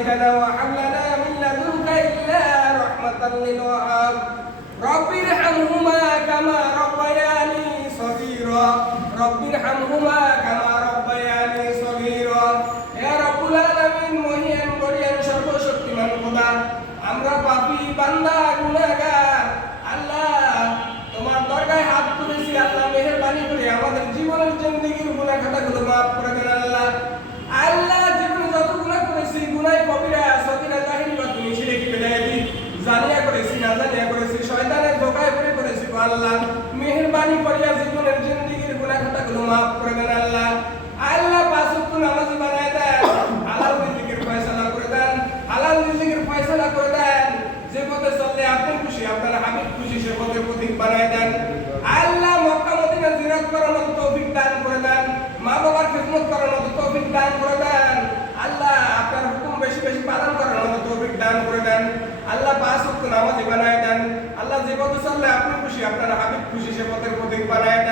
هديتنا وهب لنا من لدنك إلا رحمة للوهاب رب ارحمهما كما ربياني صغيرا رب ارحمهما كما ربياني صغيرا يا رب العالمين মহিয়ান বড়িয়ান সর্বশক্তিমান খোদা আমরা পাপী বান্দা গুনাহগার আল্লাহ তোমার দরগায় হাত তুলেছি আল্লাহ মেহেরবানি করে আমাদের জীবনের জিন্দেগীর গুনাহ খাতাগুলো maaf করে দেন আল্লাহ আল্লাহ জীবনে যত গুনাহ করেছি গুনাহে কবিরা সগীরা জাহিরি বা তুমি শিরকি বেদায়াতি জানিয়া করেছি না জানিয়া করেছি শয়তানের ধোঁকায় পড়ে করেছি আল্লাহ মেহেরবানি করিয়া জীবনের জিন্দেগীর গুনাহ খাতাগুলো maaf করে দেন আল্লাহ আল্লাহ পাঁচ ওয়াক্ত নামাজি বানায় দেন হালাল রিজিকের ফয়সালা করে দেন হালাল রিজিকের ফয়সালা করে দেন যে পথে চললে আপনি খুশি আপনার হাবিব খুশি সে পথের পথিক বানায় দেন আল্লাহ মক্কা মদিনা জিয়ারত করার মতো তৌফিক দান করে দেন মা বাবার খিদমত করার মতো তৌফিক দান করে দেন আল্লাহ আপনার হুকুম বেশি বেশি পালন করার মতো তৌফিক দান করে দেন আল্লাহ পাঁচ ওয়াক্ত নামাজি বানায় দেন আল্লাহ যে পথে চললে আপনি খুশি আপনার হাবিব খুশি সে পথের পথিক বানায় দেন